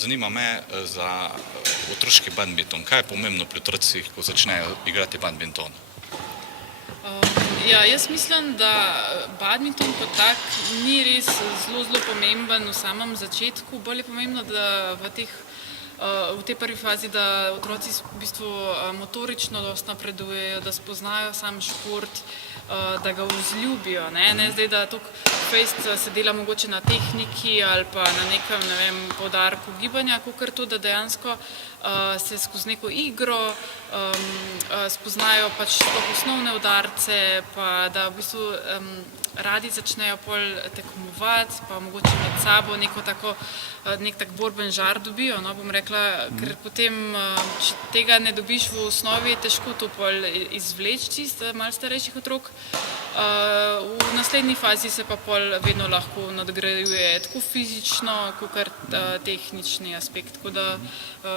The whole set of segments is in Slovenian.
zanima me za otroški badminton. Kaj je pomembno pri otrocih, ko začnejo igrati badminton? Jaz mislim, da badminton kot tak ni res zelo pomemben v samem začetku. Bolj je pomembno, da v tej prvi fazi, da otroci v bistvu motorično dosti napredujejo, da spoznajo sam šport, da ga vzljubijo. Ne zdaj, da toliko se dela mogoče na tehniki ali pa na nekem, ne vem, poudarku gibanja, kakor to, da dejansko se skozi neko igro spoznajo pač sploh osnovne udarce, pa da v bistvu radi začnejo pol tekmovati, pa mogoče med sabo nek tak borben žar dobijo, no, bom rekla, ker potem, če tega ne dobiš v osnovi, je težko to pol izvleči malo starejših otrok. V naslednji fazi se pa pol vedno lahko nadgrajuje tako fizično, kakor tehnični aspekt, tako da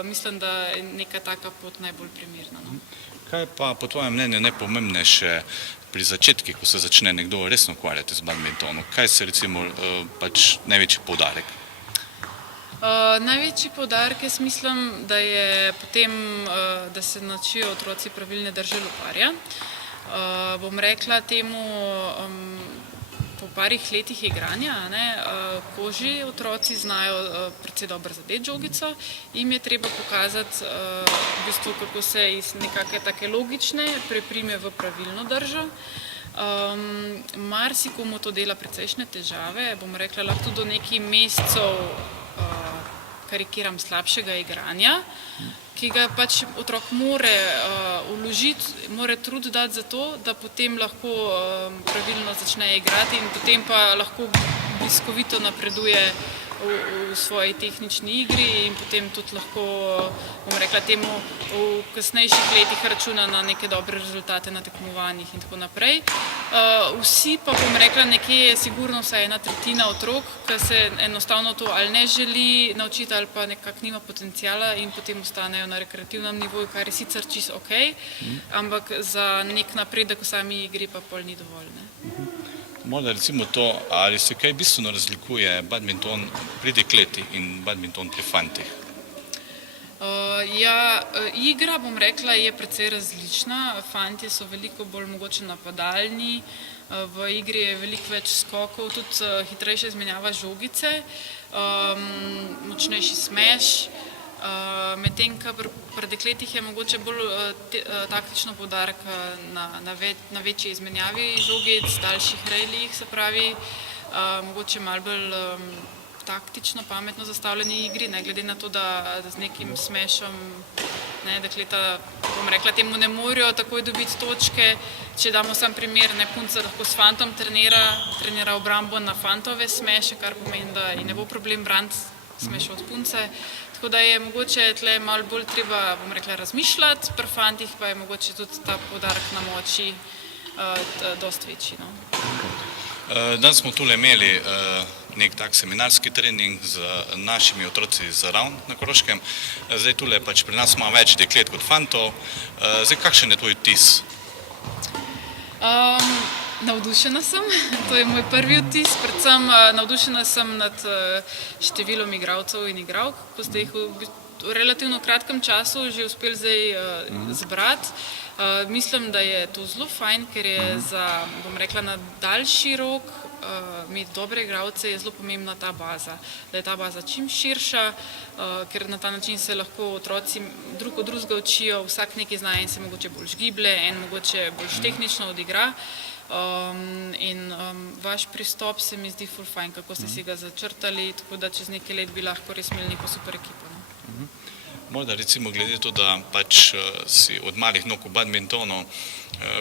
mislim, da je neka taka pot najbolj primerna. No. Kaj pa po tvojem mnenju najpomembnejše pri začetkih, ko se začne nekdo resno ukvarjati z badmintonom? Kaj se recimo pač največji poudarek? Največji poudarek jaz mislim, da je potem, da se naučijo otroci pravilne drže loparja. Bom rekla temu po parih letih igranja, ko že otroci znajo precej dobro zadeti žogico, jim je treba pokazati v bistvu, kako se iz nekakve take logične preprime v pravilno držo. Marsikomu to dela precejšnje težave, bom rekla, lahko tudi do nekih mesecev, karikiram, slabšega igranja, ki ga pač otrok mora vložiti, mora trud dati za to, da potem lahko pravilno začne igrati in potem pa lahko bliskovito napreduje v svoji tehnični igri in potem tudi lahko, bom rekla, temu v kasnejših letih računa na neke dobre rezultate na tekmovanjih in tako naprej. Vsi pa, bom rekla, nekje je sigurno vsaj 1/3 otrok, ki se enostavno to ali ne želi naučiti ali pa nekako nima potenciala in potem ostanejo na rekreativnem nivoju, kar je sicer čisto okej, ampak za nek napredek v sami igri pa pol ni dovolj. Morda recimo to, ali se kaj bistveno razlikuje badminton pri dekletih in badminton pri fantih? Igra, bom rekla, je precej različna. Fantje so veliko bolj mogoče napadalni, v igri je veliko več skokov, tudi hitrejša izmenjava žogice, močnejši smash, medtem ko pri dekletih je mogoče bolj taktično poudarek na večji izmenjavi žogic, daljših rejlih, se pravi, mogoče malo bolj taktično, pametno zastavljeni igri, ne glede na to, da z nekim smashom dekleta, bom rekla, temu ne morajo takoj dobiti točke. Če damo sam primer, punca lahko s fantom trenira obrambo na fantove smashe, kar pomeni, da ji ne bo problem braniti smashov od punce. Tako da je mogoče tle malo bolj treba, bom rekla, razmišljati, pri fantih pa je mogoče tudi ta poudarek na moči dosti večji. Danes smo tule imeli nek tak seminarski trening z našimi otroci z Ravn na Koroškem. Zdaj tule pač pri nas ima več deklet kot fantov. Zdaj, kakšen je tvoj vtis? Navdušena sem, to je moj prvi vtis, predvsem navdušena sem nad številom igralcev in igralk, ko ste jih v relativno kratkem času že uspeli zdaj zbrati. Mislim, da je to zelo fajn, ker je za, bom rekla, na daljši rok imeti dobre igralce je zelo pomembna ta baza, da je ta baza čim širša, ker na ta način se lahko otroci drug od drugega učijo, vsak nekaj zna, en se mogoče bolj žgiblje, en mogoče bolj tehnično odigra. In vaš pristop se mi zdi ful fajn, kako ste si ga začrtali, tako da čez nekaj let bi lahko res imeli neko super ekipo. Morda recimo glede to, da pač si od malih nog v badmintonu,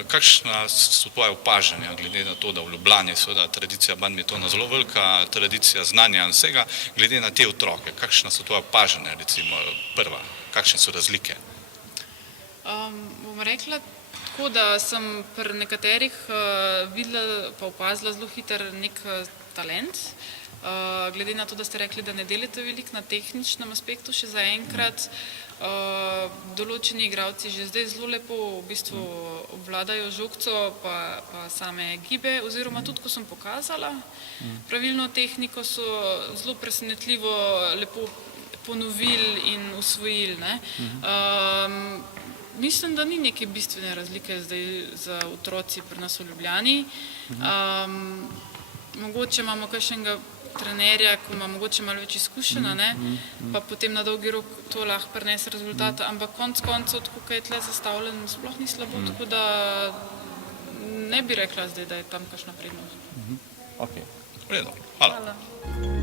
kakšna so tvoje opažanja glede na to, da v Ljubljani je seveda tradicija badmintona zelo velika, tradicija znanja in vsega, glede na te otroke, kakšna so tvoje opažanja recimo prva, kakšne so razlike? Bom rekla tako, da sem pri nekaterih videla pa opazila zelo hiter nek talent. Glede na to, da ste rekli, da ne delate veliko na tehničnem aspektu še zaenkrat, določeni igralci že zdaj zelo lepo v bistvu obvladajo žogco pa same gibe, oziroma tudi, ko sem pokazala pravilno tehniko, so zelo presenetljivo lepo ponovili in usvojili. Ne. Mislim, da ni neke bistvene razlike zdaj za otroci pri nas v Ljubljani. Mogoče imamo kakšnega trenerja, ko ima mogoče malo več izkušenj, pa potem na dolgi rok to lahko prinese rezultata, ampak konec koncev, tako je tle zastavljen, sploh ni slabo, tako da ne bi rekla zdaj, da je tam kakšna prednost. V redu, hvala. Hvala.